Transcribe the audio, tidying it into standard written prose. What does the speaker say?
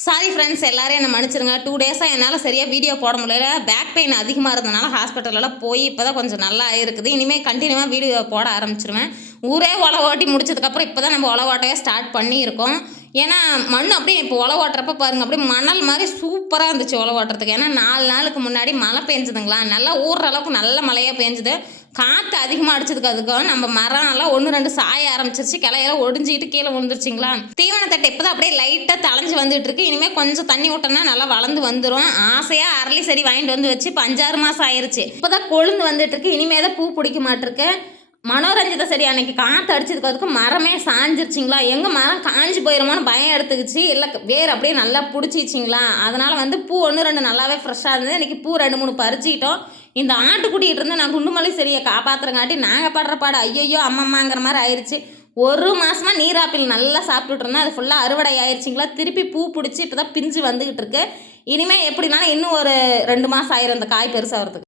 Sorry friends, எல்லாரும் என்னை மன்னிச்சிருங்க. 2 டேஸாக என்னால் சரியாக வீடியோ போட முடியல. பேக் பெயின் அதிகமாக இருந்ததுனால ஹாஸ்பிட்டலெல்லாம் போய் இப்போ தான் கொஞ்சம் நல்லா இருக்குது. இனிமேல் கண்டினியூவாக வீடியோ போட ஆரம்பிச்சிருவேன். ஊரே ஒலை ஓட்டி முடிச்சதுக்கப்புறம் இப்போ தான் நம்ம ஒலை ஓட்டையே ஸ்டார்ட் பண்ணியிருக்கோம். ஏன்னா மண் அப்படியே இப்போ ஒலை ஓட்டுறப்ப பாருங்கள், அப்படியே மணல் மாதிரி சூப்பராக இருந்துச்சு ஒலை ஓட்டுறதுக்கு. ஏன்னா 4 நாளுக்கு முன்னாடி மழை பெஞ்சுதுங்களா, நல்லா ஊறுற அளவுக்கு நல்ல மழையாக பெஞ்சுது. காற்று அதிகமாக அடிச்சதுக்கு அதுக்கும் நம்ம மரம்லாம் 1 2 சாய ஆரம்பிச்சிருச்சு. கிளையெல்லாம் ஒடிஞ்சிக்கிட்டு கீழே விழுந்துருச்சிங்களா. தீவனத்தட்டை இப்போ தான் அப்படியே லைட்டாக தளைஞ்சு வந்துட்டு இருக்கு. இனிமேல் கொஞ்சம் தண்ணி விட்டோன்னா நல்லா வளர்ந்து வந்துடும். ஆசையாக அரளி செடி வாங்கிட்டு வந்து வச்சு இப்போ 5 6 மாதம் ஆயிடுச்சு. இப்போ தான் கொழுந்து வந்துட்டு இருக்கு. இனிமேல் தான் பூ பிடிக்க மாட்டிருக்கு. மனோரஞ்சித செடி அன்னைக்கு காற்று அடிச்சதுக்கு அதுக்கும் மரமே சாஞ்சிருச்சிங்களா. எங்கள் மரம் காஞ்சி போயிடுமோன்னு பயம் எடுத்துக்கிச்சு. இல்லை வேர் அப்படியே நல்லா பிடிச்சிச்சிங்களா. அதனால் பூ 1 2 நல்லாவே ஃப்ரெஷ்ஷாக இருந்தது. இன்றைக்கி பூ 2 3 பறிச்சிக்கிட்டோம். இந்த ஆட்டுக்குட்டிகிட்டு இருந்து நான் குண்டுமல்லி செடியை காப்பாற்றுறங்காட்டி நாங்கள் படுற பாடு ஐயோ அம்மம்மாங்கிற மாதிரி ஆயிடுச்சு. 1 மாதமாக நீராப்பிள் நல்லா சாப்பிட்டுட்டு இருந்தேன். அது ஃபுல்லாக அறுவடை ஆயிடுச்சிங்களா. திருப்பி பூ பிடிச்சி இப்போ தான் பிஞ்சு வந்துக்கிட்டு இருக்கு. இனிமேல் எப்படினாலும் இன்னும் ஒரு 2 மாதம் ஆயிரும் இந்த காய் பெருசாகிறதுக்கு.